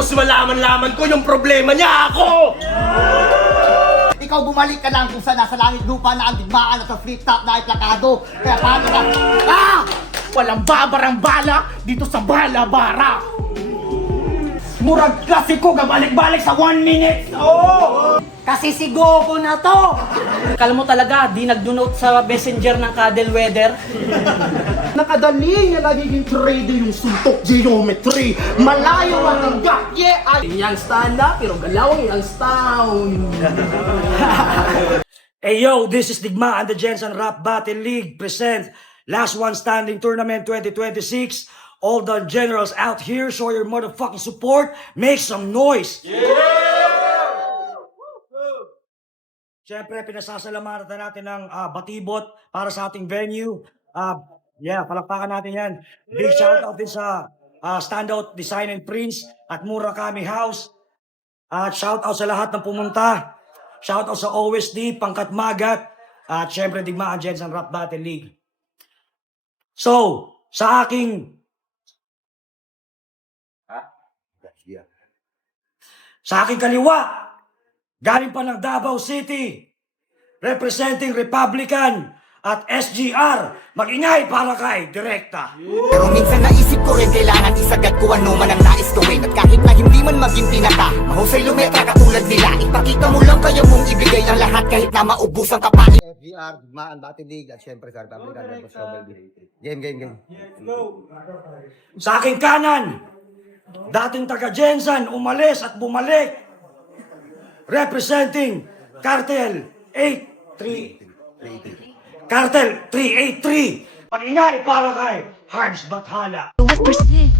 Tapos malaman-laman ko yung problema niya ako! Ikaw bumalik ka lang kung saan nasa langit lupa na ang digmaan at sa flip top na ay plakado. Kaya paano ka? Ah! Walang babarang bala dito sa Balabara! Murag klasiko ka balik-balik sa 1 minute! Oh! Kasi si Goku na to! Kala mo talaga, di nag-donote sa messenger ng Cuddle Weather? Nakadali niya nagiging 3D yung suntok geometry. Malayo ang hanggang. Yeah! Iyang stand up, pero galawang iyang stone. Hey yo, this is Digma and the Jensen Rap Battle League present Last One Standing Tournament 2026. All the generals out here, show your motherfucking support. Make some noise. Siyempre, pinasasalamatan natin ng batibot para sa ating venue. Palakpakan natin yan. Big shoutout din sa Standout Design and Prints at Murakami House. At shoutout sa lahat ng pumunta. Shoutout sa OSD, Pangkat Magat. At syempre, Digmaan Jensen Rap Battle League. So, sa aking kaliwa, galing pa ng Davao City, representing Republican at SGR, mag-ingay para kay Direkta. Pero minsan naisip ko rin kailangan isagad ko ano man ang nais gawin. At kahit na hindi man maging pinaka, mahusay lumetra katulad nila. Ipakita mo lang kaya mong ibigay ang lahat kahit na maubos ang kapain. FGR, Digmaan, Battle League, at syempre sa Republican Rebels Rebel. Game. Sa aking kanan, dating taga Jensen, umalis at bumalik, representing Cartel 383. Mag-ingay para kay Harbs Bathala. What percent?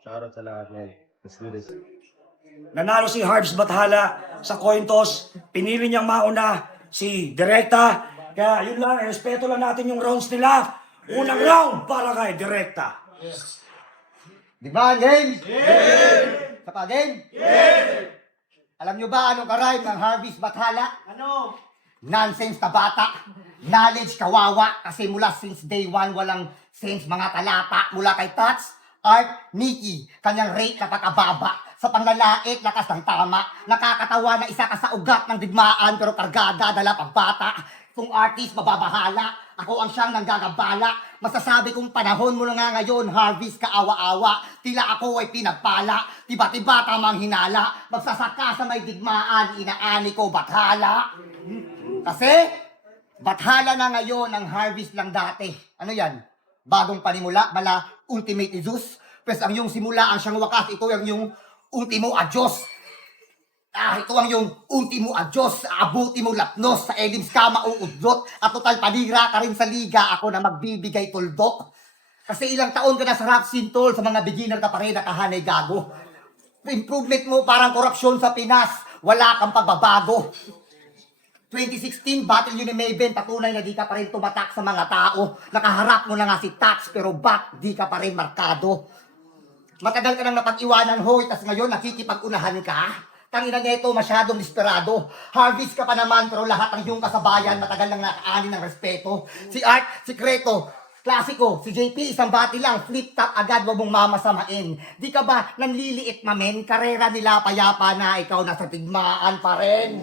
Shoutout sa lahat, man. Let's do this. Nanalo si Harbs Bathala sa coin toss. Pinili niyang mauna si Direkta. Kaya yun lang, respeto lang natin yung rounds nila. Unang round para kay Direkta. Digmaan, game! Sa pa, game? Alam nyo ba anong karime ng Harbs Bathala? Ano? Nonsense na bata. Knowledge kawawa. Kasi mula since day one, walang sense mga talata. Mula kay Tats, Art, Nikki, kanyang rate napakababa. Sa panglalait, lakas ng tama. Nakakatawa na isa ka sa ugat ng digmaan, pero kargada, dala pang bata. Kung artist, mababahala. Ako ang siyang nanggagabala. Masasabi kong panahon mo na nga ngayon, Harvest kaawa-awa. Tila ako ay pinagpala. Tiba-tiba tamang hinala. Magsasaka sa may digmaan, inaani ko bathala. Kasi, bathala na ngayon ang Harvest lang dati. Ano yan? Bagong panimula, bala ultimate ni Zeus. Pues ang yung simula ang siyang wakas, ito yung ultimo adios. Ito ang yung ultimo adios. Abuti mo lapnos, sa elims ka mauudlot. At total panira ka rin sa liga, ako na magbibigay tuldok. Kasi ilang taon ka na sa rap scene, tol, sa mga beginner ka pa rin nakahanay gago. Improvement mo parang korupsyon sa Pinas, wala kang pagbabago. 2016, Battle Yun ni Maven, patunay na di ka pa rin tumatak sa mga tao. Nakaharap mo na nga si Tax, pero ba't di ka pa rin markado? Matagal ka nang napag-iwanan, hoy, tas ngayon nakikipag-unahan ka? Tangina neto, masyadong desperado. Harvest ka pa naman, pero lahat ng iyong kasabayan, matagal nang nakaani ng respeto. Si Art, si Kreto, klasiko, si JP, isang bati lang, flip top agad, wag mong mamasamain. Di ka ba nanliliit mamen? Karera nila payapa na, ikaw nasa tigmaan pa rin.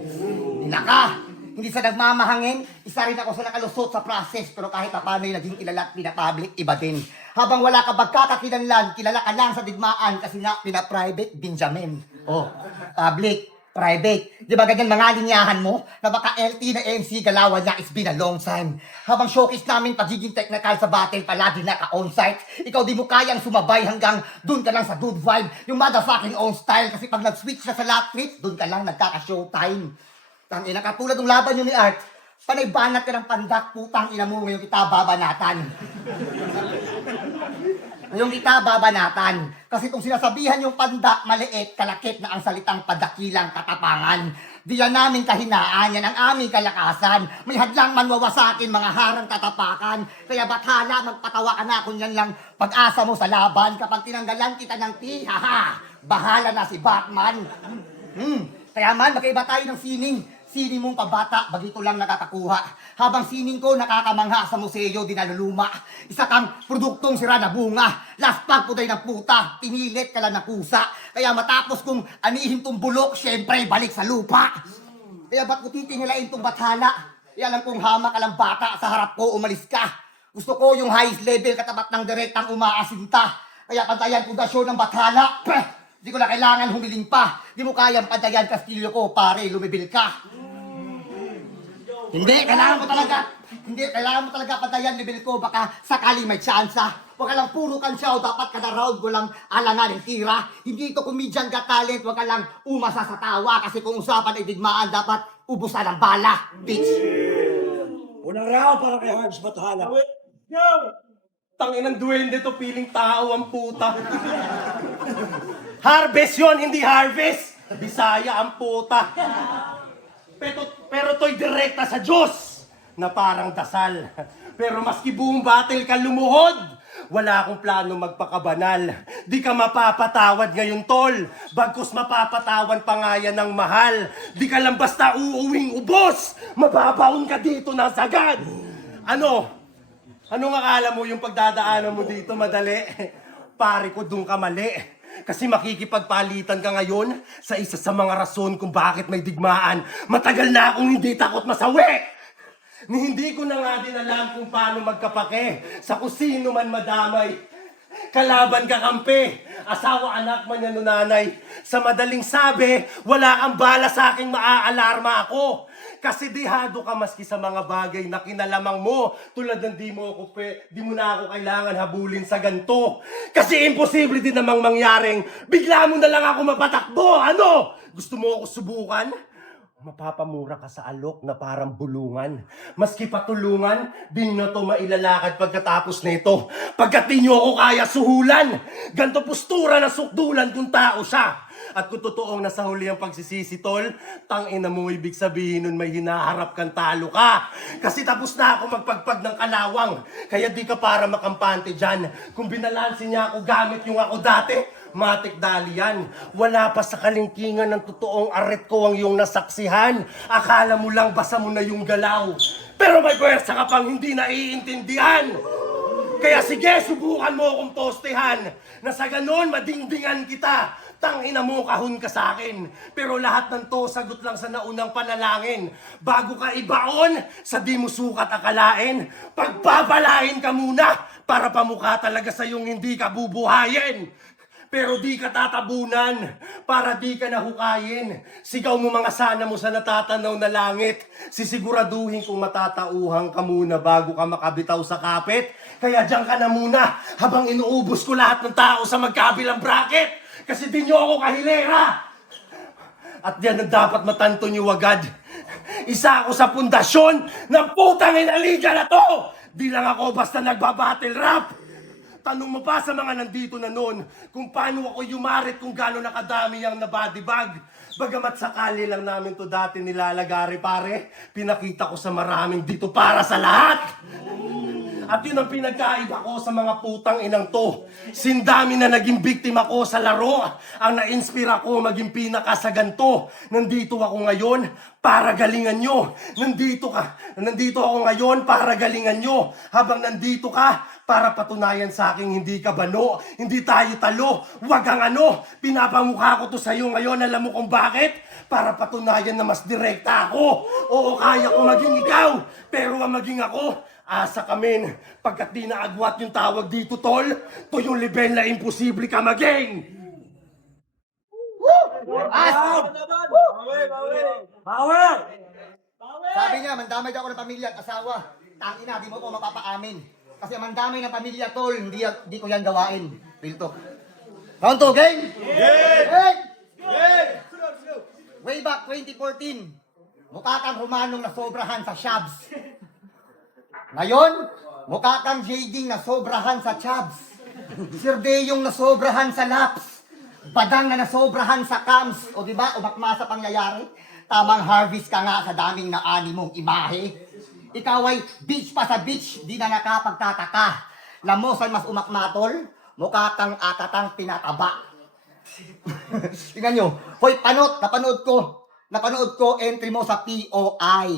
Naka! Hindi sa nagmamahangin, isa rin ako sa nakalusot sa process, pero kahit pa paano yung naging kilala at pinapublic, iba din. Habang wala ka magkakakilanlan, kilala ka lang sa digmaan kasi nga pina-private Benjamin. Oh, public, private. Di ba ganyan mga linyahan mo? Na baka LT na MC galawan niya, it's been a long time. Habang showcase namin pagiging technical sa battle, palagi naka-onsite. Ikaw di mo kayang sumabay hanggang dun ka lang sa good vibe. Yung motherfucking own style, kasi pag nag-switch na sa lap trip, dun ka lang nagkaka-showtime. Tangina, katulad ng laban nyo ni Art, panay banat ka ng pandak, putang ina mo, ngayon kita babanatan. Ngayon kita babanatan. Kasi kung sinasabihan yung pandak, maliit, kalakit na ang salitang padakilang katapangan. Diyan namin kahinaan, yan ang aming kalakasan. May hadlang man wawasakin, mga harang katapakan. Kaya bathala, magpatawa ka na kung yan lang pag-asa mo sa laban. Kapag tinanggalan kita ng haha, bahala na si Batman. Kaya man, magkaiba tayo ng sining. Sining mong pabata, bagito lang nakakakuha. Habang sining ko nakakamangha sa museo di naluluma. Isa kang produktong sira na bunga. Laspag puday ng puta, pinilit ka lang ng kusa. Kaya matapos kong anihin tong bulok, syempre balik sa lupa. Kaya ba't ko titingilain tong bathala? Alam kong hama ka lang bata, sa harap ko umalis ka. Gusto ko yung highest level katapat ng direktang umaasinta. Kaya pantayan pundasyon ng bathala. Di ko na kailangan humiling pa. Di mo kayang pantayan kastilyo ko, pare, lumibil ka. Hindi, kailangan mo talaga pantayan level ko, baka sakaling may tsansa. Huwag ka lang puro kansyaw, dapat kada round ko lang alangan ng tira. Hindi ito comedian ka talent, huwag ka lang umasa sa tawa. Kasi kung usapan ay digmaan, dapat ubusan ng bala, bitch. Unang round para kay Harbs Bathala. Tanginang duwende to, piling tao ang puta. Harvest yon, hindi harvest. Bisaya ang puta. Pero to'y direkta sa Diyos na parang dasal. Pero maski buong battle ka lumuhod, wala akong plano magpakabanal. Di ka mapapatawad ngayon, tol. Bagkus mapapatawan pa nga yan ng mahal. Di ka lang basta uuwing ubos. Mababaon ka dito ng sagad. Anong akala mo yung pagdadaanan mo dito madali? Pare ko, doon ka mali. Kasi makikipagpalitan ka ngayon sa isa sa mga rason kung bakit may digmaan. Matagal na akong hindi takot masawi. Ni hindi ko na nga din alam kung paano magkapake sa kusino man madamay. Kalaban ka kampe, asawa anak man yan nanay. Sa madaling sabi, wala kang bala sa aking maaalarma ako. Kasi dihado ka maski sa mga bagay na kinalamang mo. Tulad ng di mo na ako kailangan habulin sa ganto. Kasi imposible din namang mangyaring bigla mo na lang ako mapatakbo. Gusto mo ako subukan? Mapapamura ka sa alok na parang bulungan. Maski patulungan, di na to mailalakad pagkatapos nito. Pagkat di nyo ako kaya suhulan. Ganto postura na sukdulan kung tao siya. At kung totoong nasa huli ang pagsisisi, tol, tangina mo, ibig sabihin nun may hinaharap kang talo ka. Kasi tapos na ako magpagpag ng kalawang. Kaya di ka para makampante dyan. Kung binalansin niya ako gamit yung ako dati, matik dali yan. Wala pa sa kalingkingan ng totoong aret ko ang iyong nasaksihan. Akala mo lang basa mo na yung galaw. Pero may pwersa ka pang hindi naiintindihan. Kaya sige, subukan mo akong postehan. Na sa ganon, madingdingan kita. Tangina mo, kahon ka sa akin. Pero lahat ng to, sagot lang sa naunang panalangin. Bago ka ibaon, sa di mo sukat akalain. Pagpapalain ka muna, para pamukha talaga sa iyong hindi ka bubuhayin. Pero di ka tatabunan, para di ka nahukayin. Sigaw mo mga sana mo sa natatanaw na langit. Sisiguraduhin kung matatauhan ka muna bago ka makabitaw sa kapit. Kaya diyan ka na muna, habang inuubos ko lahat ng tao sa magkabilang bracket. Kasi di nyo ako kahilera. At yan ang dapat matanto nyo agad. Isa ako sa pundasyon ng putang inaliga na to. Di lang ako basta nagbabattle rap. Tanong mo pa sa mga nandito na noon kung paano ako yumarit kung gaano nakadami ang nabadibag. Bagamat sakali lang namin to dati nilalagari pare, pinakita ko sa maraming dito para sa lahat. At yun ang pinagkaiba ko sa mga putang inang to. Sindami na naging biktima ko sa laro. Ang na-inspira ko maging pinaka sa ganto. Nandito ako ngayon para galingan nyo. Nandito ako ngayon para galingan nyo. Habang nandito ka, para patunayan sa akin hindi ka bano. Hindi tayo talo. Wag ang pinapamukha ko to sa'yo ngayon. Alam mo kung bakit? Para patunayan na mas direkta ako. Oo, kaya ko maging ikaw. Pero ang maging ako, asa kamin, pagkat di naagwat yung tawag dito, tol, to yung level na imposible ka maging. Power! Sabi niya, mandamay daw ako ng pamilya at asawa. Tangina, di mo ko mapapaamin. Kasi mandamay ng pamilya, tol, hindi ko yan gawain. Real talk. Round 2, game? Game! Way back 2014, mukha kang Romanong na sobrahan sa shabs. Ngayon, mukha kang Jading na sobrahan sa chabs. Sir Deyong na sobrahan sa laps. Badang na nasobrahan sa cams. O diba, umakmasa pangyayari. Tamang harvest ka nga sa daming naani mong imahe. Ikaw ay beach pa sa beach, di na nakapagtataka. Lamosan mas umakmatol, mukha kang atatang pinataba. Tingnan nyo, hoy panot, napanood ko. napanood ko entry mo sa POI.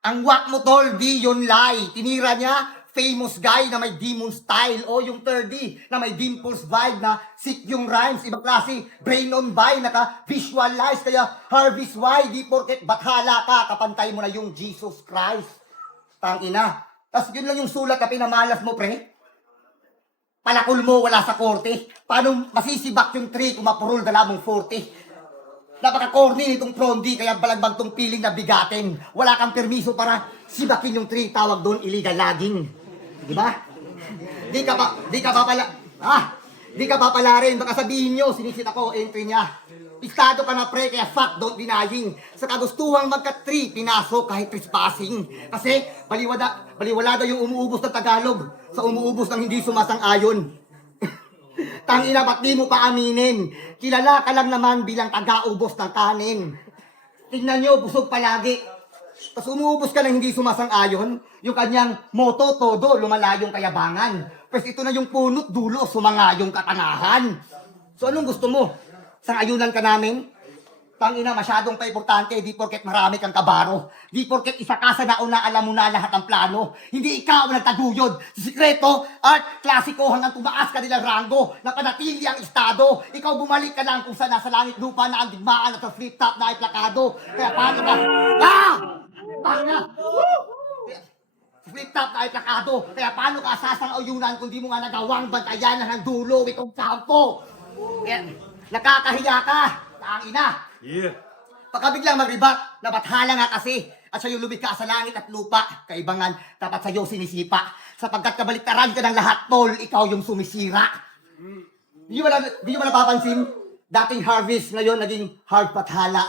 Ang wak mo tol, di yun lie. Tinira niya, famous guy na may demon style. O yung 3D na may dimples vibe na sick yung rhymes. Ibang klase, brain on by, naka-visualize. Kaya Harvest Y, di porket bathala ka, kapantay mo na yung Jesus Christ. Tangina. Tapos yun lang yung sulat na pinamalas mo, pre. Palakol mo, wala sa korte. Paano masisibak yung 3 kung mapurol dala mong 40? Napaka-corny nitong Prondi, kaya balagbag tong piling na bigatin. Wala kang permiso para sibakin yung 3, tawag doon illegal logging. Di ba? Di ka papala rin. Baka sabihin nyo, sinisit ako, entry niya. Pistado ka na pre, kaya fuck, don't denying. Sa kagustuhang magka-3, pinasok kahit trespassing. Kasi, baliwala daw yung umuubos na Tagalog sa umuubos ng hindi sumasang-ayon. Tangina, ba't di mo pa aminin? Kilala ka lang naman bilang taga-ubos ng kanin. Tingnan nyo, busog palagi. Tapos umuubos ka ng hindi sumasang-ayon, yung kanyang moto, todo, lumalayong kayabangan. Pwes ito na yung punot, dulo, sumangayong katanahan. So anong gusto mo? Sang-ayunan ka namin? Tangina, masyadong pa-importante, di porket marami kang kabaro. Di porket isa ka sa nauna, alam mo na lahat ng plano. Hindi ikaw ang nagtaguyod. Sa sikreto, art, klasiko, hanggang tumaas ka nilang rango. Napanatili ang estado. Ikaw bumalik ka lang kung saan nasa langit lupa na ang digmaan at sa flip top na ay plakado. Kaya paano ka? Tanga! Flip top na ay plakado. Kaya paano ka sasang-ayunan kung di mo nga nagawang bantayan ng dulo itong kampo? Kaya, nakakahiya ka. Tangina! Yeah. Pagkabiglang mag-rebut, nabathala nga kasi at sa'yo lumikha sa langit at lupa. Kaibangan, dapat sa'yo sinisipa. Sapagkat kabaliktaran ka ng lahat, tol, ikaw yung sumisira. Di nyo ba napapansin? Dating harvest, ngayon naging hard bathala.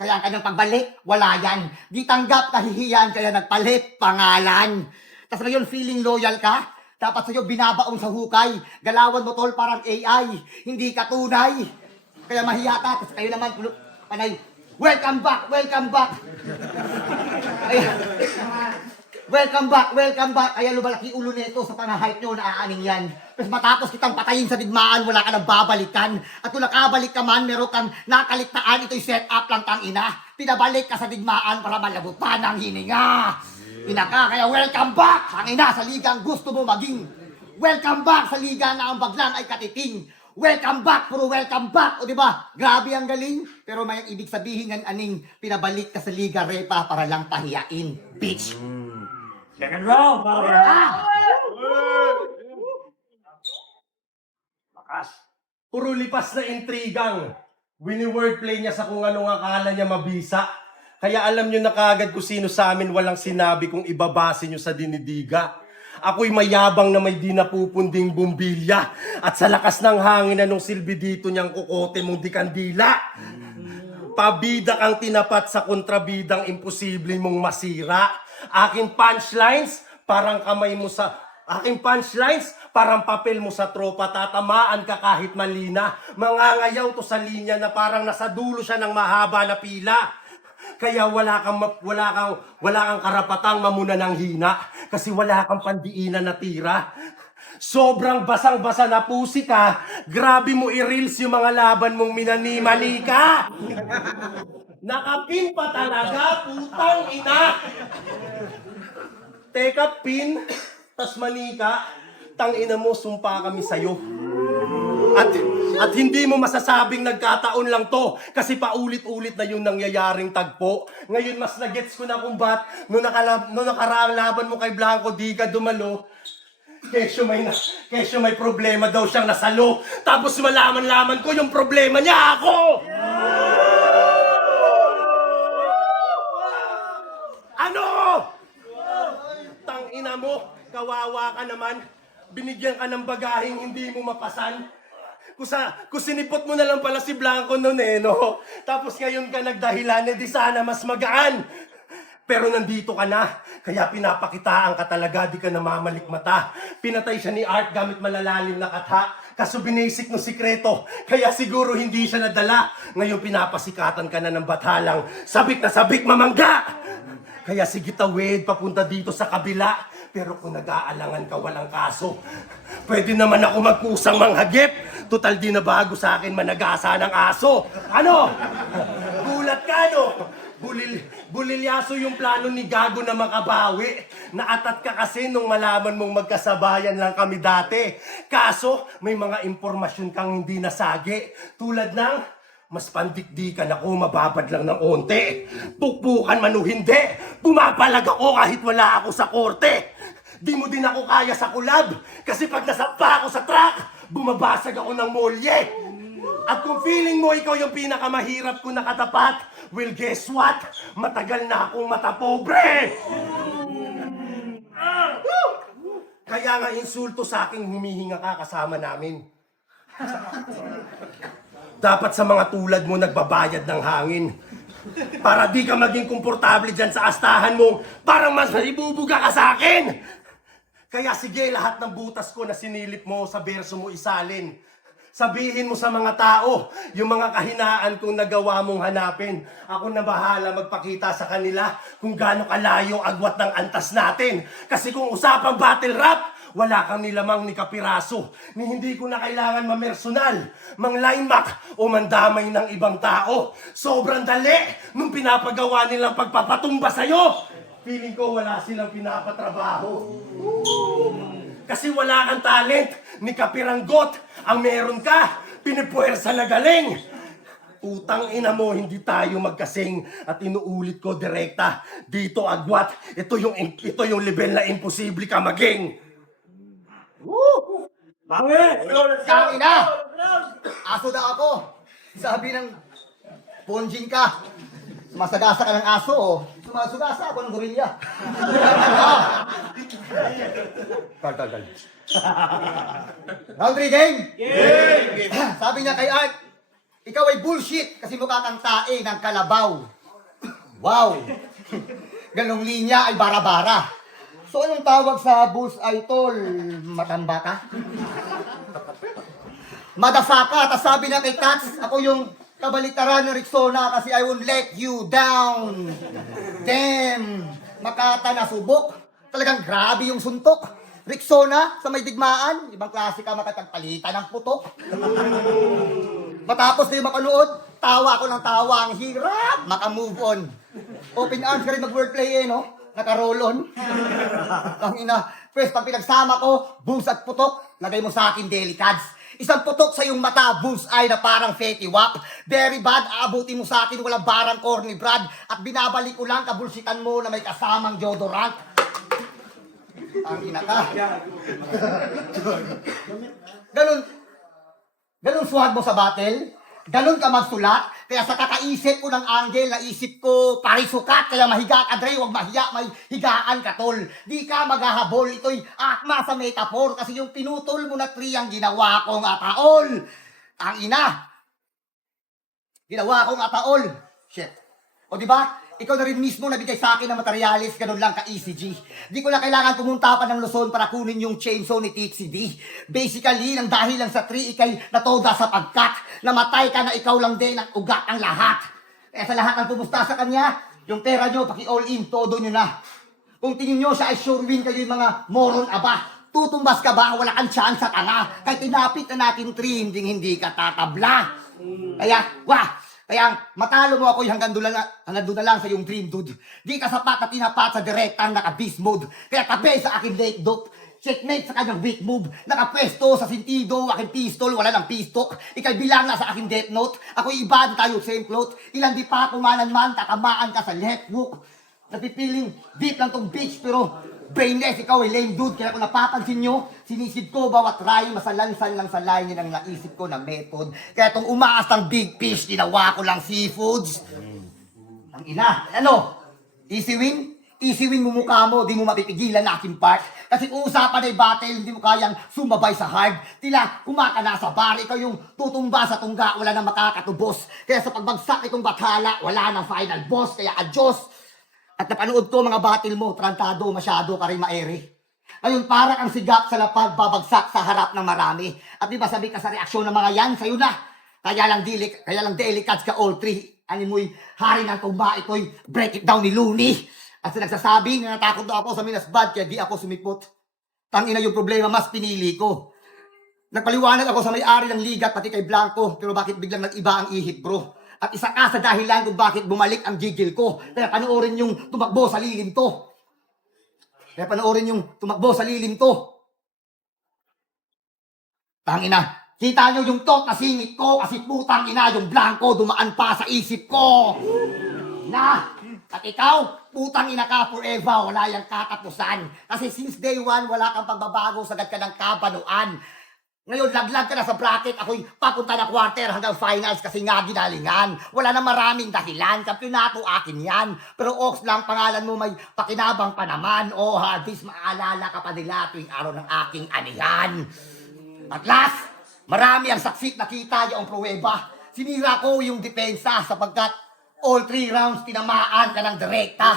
Kaya ang kanyang pagbalik, wala yan. Di tanggap, kahihiyan, kaya nagpalit, pangalan. Tapos ngayon, feeling loyal ka? Dapat sa'yo binabaon sa hukay. Galawan mo, tol, parang AI. Hindi ka tunay. Kaya mahiya ka, kasi kayo naman, panay, welcome back, welcome back. Welcome back. Kaya lumalaki ulo nito sa pang-hype nyo, naaaning yan. Tapos matapos kitang patayin sa digmaan, wala ka nang babalikan. At kung nakabalik ka man, meron kang nakaligtaan, ito'y set up lang tangina. Pinabalik ka sa digmaan para malabutan ang hininga. Inaka, kaya welcome back, tangina, sa ligang gusto mo maging. Welcome back sa liga na ang baglan ay katiting. Welcome back, puro welcome back. O diba, grabe ang galing. Pero may ibig sabihin yan, aning, pinabalik ka sa liga repa para lang pahiyain, bitch. Second round, pare. Lakas. Puro lipas na intrigang. Wini-wordplay niya sa kung anong akala niya mabisa. Kaya alam niyo na kagad kung sino sa amin walang sinabi kung ibabase niyo sa dinidiga. Ako'y mayabang na may di napupunding bumbilya. At sa lakas ng hangin na nung silbi dito niyang kukote mong di kandila. Pabida kang tinapat sa kontrabidang imposible mong masira. Aking punchlines, parang kamay mo sa... Aking punchlines, parang papel mo sa tropa, tatamaan ka kahit malina. Mangangayaw to sa linya na parang nasa dulo siya ng mahaba na pila. Kaya wala kang karapatang mamuna ng hina kasi wala kang pandiinan na tira. Sobrang basang-basa na pusi ka. Grabe mo i-reels yung mga laban mong minani-mani ka. Nakapin pa talaga, putang ina. Teka, pin, tas manika, tangina mo, sumpa kami sa'yo. At hindi mo masasabing nagkataon lang to kasi paulit-ulit na yung nangyayaring tagpo. Ngayon mas nagets ko na kung ba't nung nakaraang laban mo kay Blanco di ka dumalo. Kesyo may problema daw siyang nasalo. Tapos malaman-laman ko yung problema niya ako! Ano? Tangina mo, kawawa ka naman. Binigyan ka ng bagaheng hindi mo mapasan. Kung sinipot mo na lang pala si Blanco noon no? Tapos ngayon ka nagdahilan, di sana mas magaan. Pero nandito ka na, kaya pinapakitaan ka talaga, di ka namamalik mata. Pinatay siya ni Art gamit malalalim na katha. Kaso binasik ng sikreto, kaya siguro hindi siya nadala. Ngayon pinapasikatan ka na ng bathalang, sabik na sabik mamangga! Kaya sige tawid, papunta dito sa kabila. Pero kung nag-aalangan ka, walang kaso. Pwede naman ako magkusang manghagip. Total di na bago sa akin managasa ng aso. Ano? Gulat ka? Bulilyaso yung plano ni Gago na makabawi. Naatat ka kasi nung malaman mong magkasabayan lang kami dati. Kaso, may mga impormasyon kang hindi nasagi. Tulad ng, mas pandikdikan ako, mababad lang ng onte. Pukpukan man o hindi, pumapalag ako kahit wala ako sa korte. Di mo din ako kaya sa kulab, kasi pag nasampa ako sa truck, bumabasag ako ng molye. At kung feeling mo ikaw yung pinakamahirap ko nakatapat, well, guess what? Matagal na akong matapobre! Kaya nga insulto sa aking humihinga ka kasama namin. Dapat sa mga tulad mo nagbabayad ng hangin. Para di ka maging komportable dyan sa astahan mo, parang mas ibubuga ka sa akin! Kaya sige, lahat ng butas ko na sinilip mo sa berso mo isalin. Sabihin mo sa mga tao, yung mga kahinaan kong nagawa mong hanapin. Ako na bahala magpakita sa kanila kung gaano kalayo agwat ng antas natin. Kasi kung usapang battle rap, wala kang nilamang ni kapiraso, ni hindi ko na kailangan mamersonal, mang-lineback o mandamay ng ibang tao. Sobrang dali nung pinapagawa nilang pagpapatumba sa'yo. Feeling ko wala silang pinapatrabaho. Kasi wala kang talent, ni kapiranggot, ang meron ka, pinipuwersa na galing. Utang ina mo, hindi tayo magkasing at inuulit ko direkta. Dito agwat, ito yung level na imposible ka maging. Kang ina! Aso na ako! Sabi ng ponjing ka, sumasagasa ka ng aso, oh. Sumasagasa ako ng gorilla. Tal. Round 3 game? Game! Sabi niya kay Art, ikaw ay bullshit kasi mukha kang tae ng kalabaw. Wow! Ganong linya ay bara-bara. So anong tawag sa bullseye tol? Matamba ka? Madafaka, tas sabi na kay Tats, ako yung kabaliktaran ng Rexona kasi I won't let you down. Damn, Makata na subok. Talagang grabe yung suntok. Rexona sa may digmaan, ibang klase ka makatagpalitan ng putok. Matapos na yung makanood, tawa ako ng tawa, ang hirap makamove on. Open arms ka rin mag-wordplay no? Naka-roll on. Ang ina, first pag pinagsama ko, booms at putok, lagay mo sa akin delicads. Isang putok sa iyong mata, bullseye na parang Fetty Wap. Very bad, aabuti mo sa akin, walang barang corny Brad. At binabalik ko lang, kabulsitan mo na may kasamang deodorant. Ang ina ka. Ganun swag mo sa battle. Ganun ka magsulat. Kaya sa kakaisip ko ng angle, naisip ko parisukat. Kaya mahiga ka, Dre, huwag mahiya, may higaan ka, tol. Di ka maghahabol, ito'y akma sa metaphor. Kasi yung pinutol mo na tree ang ginawa kong ataol. Ang ina. Ginawa kong ataol. Shit. O diba? Ikaw na rin mismo nabigay sa akin ng materialis, ganun lang ka-ECG. Di ko na kailangan pumunta pa ng Luzon para kunin yung chainsaw ni Tixie D. Basically, nang dahil lang sa tree, ikay natoda sa pagkat. Namatay ka na ikaw lang din ang ugat ang lahat. Kaya sa lahat ng pumusta sa kanya, yung pera nyo, paki-all in, todo nyo na. Kung tingin nyo siya ay sure win kayo yung mga moron aba. Tutumbas ka ba? Wala kang chance sa tanga. Kahit tinapit na natin tree, hindi ka tatabla. Kaya matalo mo ako yung hanggang doon na lang sa yung dream, dude. Di ka sapat na tinapat sa direktang naka-beast mode. Kaya tabi sa akin late dope. Checkmate sa kanyang weak move. Nakapwesto sa sintido, aking pistol, wala ng pistok. Ikay bilang na sa aking death note. Ako'y iba, tayo same cloth. Ilan di pa kumanan man, tatamaan ka sa left hook. Napipiling deep lang tong bitch, pero brainless, ikaw ay lame dude. Kaya kung napapansin nyo, sinisid ko bawat rhyme, masalansan lang sa line yun ang naisip ko na method. Kaya itong umaas ng big fish, ginawa ko lang seafoods. Ang ina, ano? Easy win? Easy win mo mukha mo, di mo mapipigilan na aking part. Kasi kung usapan ay battle, hindi mo kayang sumabay sa hard. Tila, kumaka na sa bar, ikaw yung tutumba sa tungga, wala nang makakatubos. Kaya sa pagbagsak itong bathala, wala nang final boss, kaya adyos. At napanood ko mga battle mo, trantado, masyado ka rin maere. Ayun, para kang sigap sa lapag, babagsak sa harap ng marami. At di ba sabi ka sa reaksyon ng mga yan, sa'yo na. Kaya lang delicads ka all three. Ano mo'y hari ng tumba, ito'y break it down ni Looney. At sa nagsasabi na natakot daw ako sa minasbad, kaya di ako sumipot. Tangina yung problema, mas pinili ko. Nagpaliwanag ako sa may-ari ng liga, pati kay Blanco, pero bakit biglang nag-iba ang ihip, bro? At isa ka sa dahilan kung bakit bumalik ang gigil ko. Kaya panoorin yung tumakbo sa lilim to. Tangina, kita nyo yung tot na singit ko kasi putang ina yung blanco dumaan pa sa isip ko. Na, at ikaw, putang ina ka forever, wala yung katapusan. Kasi since day one, wala kang pagbabago, sagad ka ng kabanuan. Ngayon, laglag ka na sa bracket, ako'y papunta na quarter hanggang finals kasi nga ginalingan. Wala na maraming dahilan, kampyonato akin yan. Pero Ox lang, pangalan mo may pakinabang pa naman. Oh, Harvis, maalala ka pa nila tuwing araw ng aking anihan. At last, marami ang saksit nakita yung pruweba. Sinira ko yung depensa sapagkat all 3 rounds tinamaan ka ng direkta.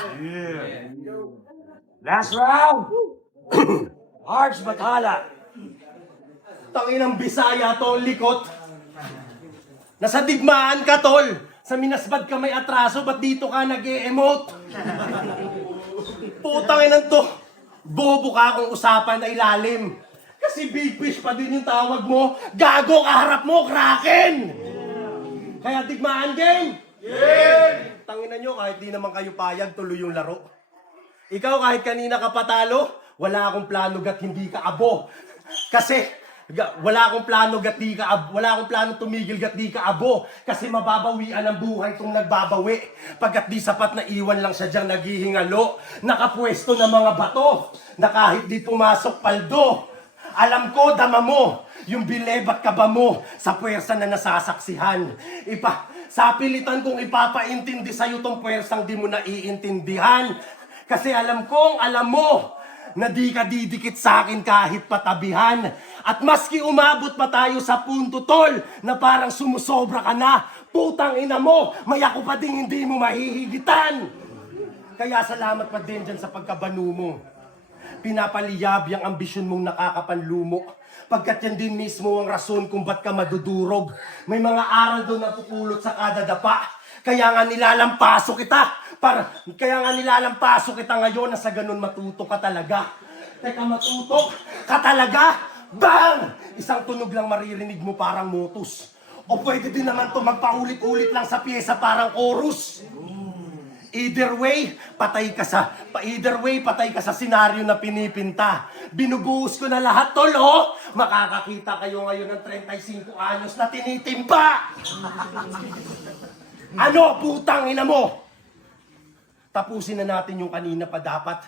Last round! Harsh Bathala. Tanginang Bisaya to, likot. Nasa digmaan ka, tol. Sa minasbad ka may atraso, ba't dito ka nag-e-emote? Putangin to. Bobo ka kung usapan na ilalim. Kasi big fish pa din yung tawag mo. Gago, kaharap mo, Kraken! Kaya digmaan, game! Yeah! Tanginan nyo, kahit di naman kayo payag, tuloy yung laro. Ikaw, kahit kanina ka patalo, wala akong plano gat hindi ka abo. Kasi, wala akong plano tumigil gat di ka abo. Kasi mababawian ang buhay kung nagbabawi. Pagkat di sapat na iwan lang siya diyang naghihingalo. Nakapwesto ng mga bato, na kahit di pumasok paldo. Alam ko, dama mo, yung bilebat kaba mo sa puwersa na nasasaksihan. Sa pilitan kong ipapaintindi sa'yo tong puwersang di mo naiintindihan. Kasi alam mo, na di ka didikit sa akin kahit patabihan. At maski umabot pa tayo sa punto, tol, na parang sumusobra ka na, putang ina mo, may ako pa ding hindi mo mahihigitan. Kaya salamat pa din dyan sa pagkabanu mo. Pinapaliyab yung ambisyon mong nakakapanlumo. Pagkat yan din mismo ang rason kung ba't ka madudurog. May mga aral doon na pupulot sa kada dapa. Kaya nga nilalampaso kita ngayon na sa ganun matuto ka talaga. Teka, matuto ka talaga? Bang! Isang tunog lang maririnig mo parang motus. O pwede din naman to magpaulit-ulit lang sa pyesa parang chorus. Either way, patay ka sa senaryo na pinipinta. Binubuhos ko na lahat, tol, oh! Makakakita kayo ngayon ng 35 anyos na tinitimba! Ano, putang ina mo? Tapusin na natin yung kanina pa dapat.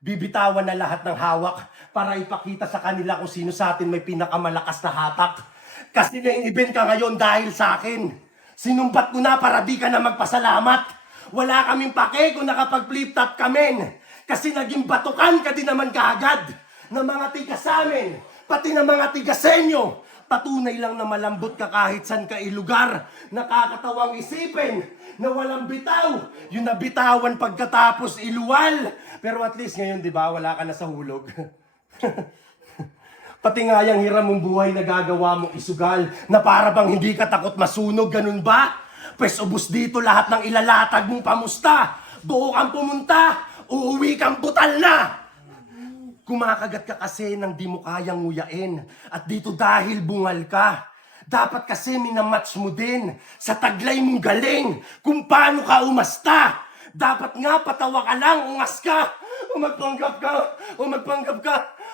Bibitawan na lahat ng hawak para ipakita sa kanila kung sino sa atin may pinakamalakas na hatak. Kasi na-event ka ngayon dahil sa akin. Sinumbat ko na para di ka na magpasalamat. Wala kaming pake kung nakapag-flip top kami. Kasi naging batukan ka din naman kaagad ng mga tiga sa amin, pati ng mga tiga senyo. Patunay lang na malambot ka kahit saan ka ilugar. Nakakatawang isipin na walang bitaw. Yung nabitawan pagkatapos iluwal. Pero at least ngayon, di ba, wala ka na sa hulog. Pati nga yung hiram mong buhay na gagawa mong isugal na para bang hindi ka takot masunog, ganun ba? Pwes ubus dito lahat ng ilalatag mong pamusta. Buo kang pumunta, uuwi kang butal na. Kumakagat ka kasi nang di mo kayang nguyain. At dito dahil bungal ka. Dapat kasi minamatch mo din sa taglay mong galing kung paano ka umasta. Dapat nga patawa ka lang, ungas ka.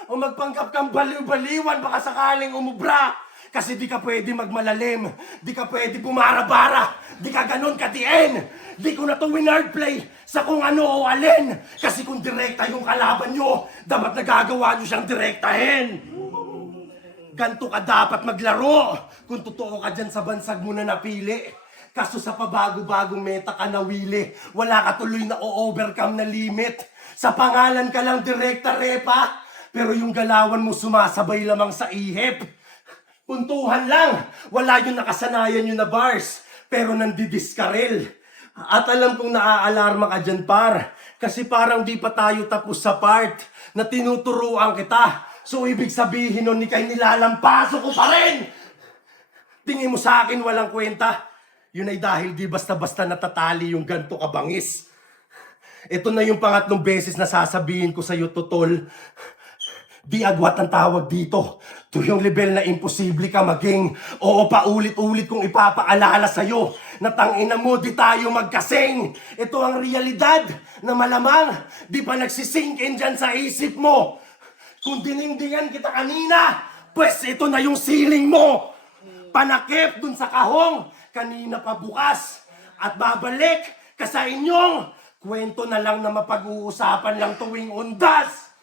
Umagpanggap kang baliw-baliwan baka sakaling umubra. Kasi di ka pwede magmalalim, di ka pwede bumara-bara, di ka ganun katiin. Di ko na to winard play sa kung ano o alin. Kasi kung direkta yung kalaban nyo, dapat nagagawa nyo siyang direktahin. Ganto ka dapat maglaro kung totoo ka dyan sa bansag mo na napili. Kaso sa pabago-bagong meta ka nawili, wala ka tuloy na o-overcome na limit. Sa pangalan ka lang direkta repa, pero yung galawan mo sumasabay lamang sa ihip. Puntuhan lang, wala yung nakasanayan yun na bars, pero nandidiskarel. At alam kong naaalarma ka dyan, par, kasi parang di pa tayo tapos sa part na tinuturuan kita. So ibig sabihin nun, ikay nilalampaso ko pa rin! Tingin mo sa akin walang kwenta, yun ay dahil di basta-basta natatali yung ganto kabangis. Ito na yung pangatlong beses na sasabihin ko sa'yo, Totol. Di agwat ang tawag dito. Ito yung level na imposible ka maging. Oo, paulit-ulit kong ipapaalala sa'yo Natangina mo, di tayo magkasing. Ito ang realidad na malamang di pa nagsisinkin dyan sa isip mo. Kung dinindingan kita kanina, pues ito na yung siling mo. Panakip dun sa kahong, kanina pa bukas. At babalik ka sa inyong kwento na lang na mapag-uusapan lang tuwing undas.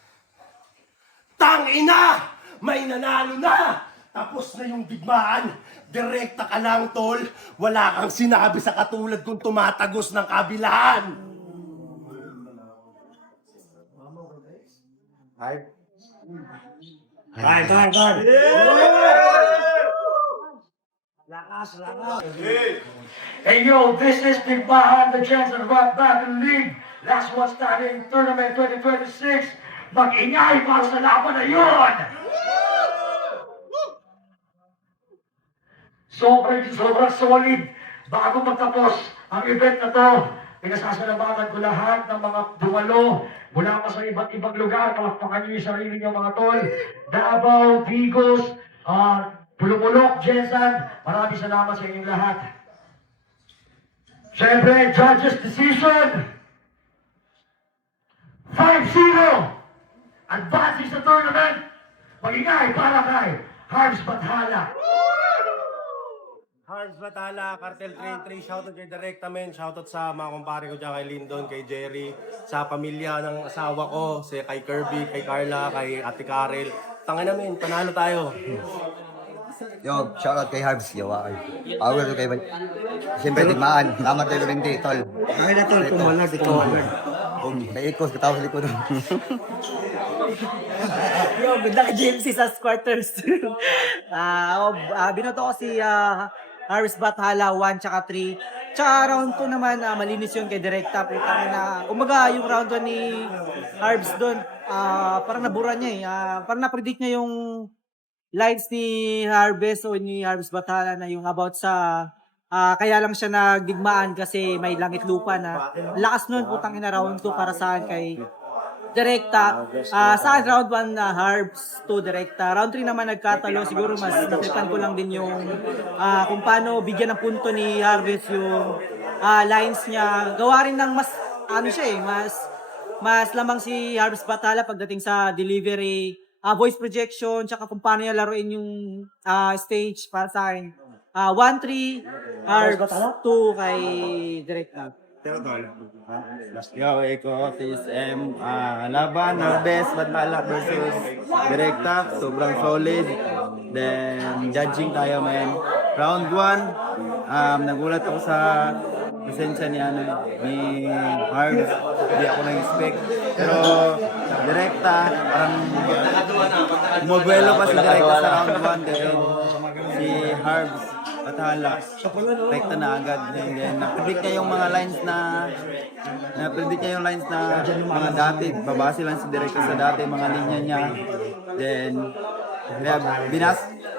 Tangina! May nanalo na! Tapos na yung digmaan. Direkta ka lang, tol. Wala kang sinabi sa katulad kung tumatagos ng kabilaan. Time. Lakas. Hey yo, this is Big Bahan, the chance of Rock Battle League. Last one starting tournament 2026. Mag-ingay para sa laban na yun! Sobrang solid. Bago magtapos ang event na to, pinasasalamatan ko lahat ng mga dumalo mula pa sa iba't ibang lugar. Palakpakan niyo yung sarili niyo mga tol. Davao, Vigos, Pulumulok, Jensan, maraming salamat sa inyong lahat. Siyempre, judges decision. 5-0. Advancing sa tournament. Mag-ingay para kay Harbs Bathala. Harbs Bathala, Cartel 33, shoutout kay Directamen, shoutout sa mga kumpare ko dyan, kay Lyndon, kay Jerry, sa pamilya ng asawa ko, kay Kirby, kay Carla, kay Ate Karel. Tangin namin, panalo tayo. Yo, shoutout kay Harbs. Yo, power to kay Bay. Siyempre, tigmaan. Salamat tayo rin di, tol. Ay na tol, kumalag. May ikos, katawa sa likod. Yo, ganda ka GMC sa quarters. Binoto ko si Harris Bathala 1 tsaka 3. Tsaka round 2 naman, malinis yun kay Direkta. Umaga yung round 1 ni Harbs doon, parang nabura niya parang na-predict niya yung lines ni Harbs o ni Harbs Bathala na yung about sa kaya lang siya nagdigmaan kasi may langit lupa na lakas nun, putang ina round 2 para saan kay Direkta. Sa round 1 na Harbs 2 Direkta. Round 3 naman nagkatalo. Siguro mas natripan ko lang din yung kung paano bigyan ng punto ni Harbs yung lines niya. Gawa rin ng mas mas lamang si Harbs Bathala pagdating sa delivery, voice projection, tsaka kung paano niya laruin yung stage para sa akin. 1-3 Harbs 2 kay Direkta. Yo, Eko, TSM, laban, Harbs Bathala versus Direkta, sobrang solid. Then, judging tayo, man. Round 1, nagulat ako sa presensya ni Harbs. Hindi ako nag-expect. Pero, Direkta, parang umubuelo pa si Direkta sa round 1. Then, si Harbs Bathala, rekta na agad. And then, na-predict niya yung mga lines na mga dati, babase lang si Direkta sa dati, mga linya niya. Then,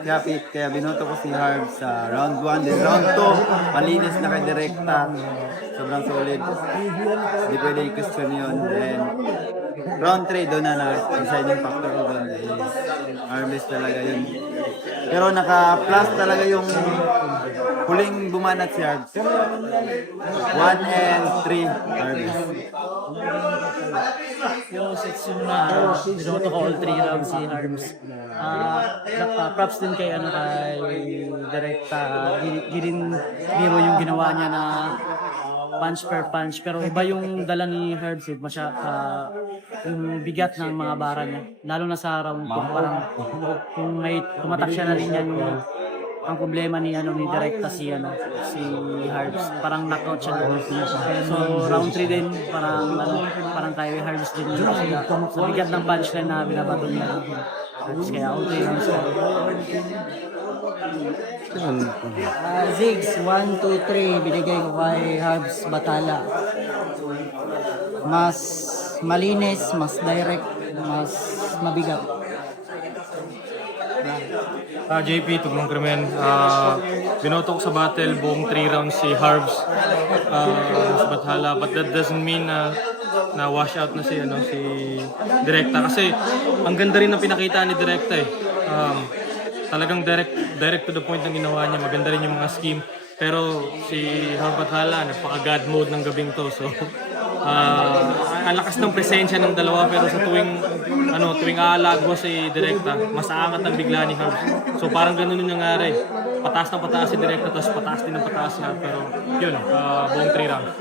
kaya binoto ko si Harbs sa round 1. Then round 2, malinis na kay Direkta. Sobrang solid. Hindi pwede i-question yun. Then, round 3, doon na deciding factor ko doon. Harbs talaga yun. Pero naka-plus talaga yung huling bumanat si Harbs. 1 and 3 Harbs. Yung section na binoto ko all 3 rounds si Harbs. Props din kay Direkta. Di rin biro yung ginawa niya na punch per punch. Pero iba yung dala ni Harbs. Yung bigat ng mga bara niya. Lalo na sa round 2. Parang kung may tumatak siya na rin yan, ang problema ni Direkta si Harbs, parang knockout siya doon. So round 3 din parang kay Harbs din yun sa bigat ng punchline na binabato niya. Kaya okay lang siya. Zigs 1, 2, 3 binigay ko kay Harbs Bathala. Mas malinis, mas direct, mas mabigat. JP, Tugmong Krimen. Binoto ko sa battle buong 3 rounds si Harbs Bathala, but that doesn't mean na wash out na si Direkta kasi ang ganda rin ng pinakita ni Direkta talagang direct to the point ang ginawa niya. Maganda rin yung mga scheme. Pero si Harb Bathala, napaka-god mode ng gabing to. So, ang lakas ng presensya ng dalawa pero sa tuwing aalagwa si Direkta, mas aangat ang bigla ni Harb. So parang ganun yung nangyari. Pataas ng pataas si Direkta, tapos pataas din ng pataas si Harb. Pero yun, buong 3 rounds.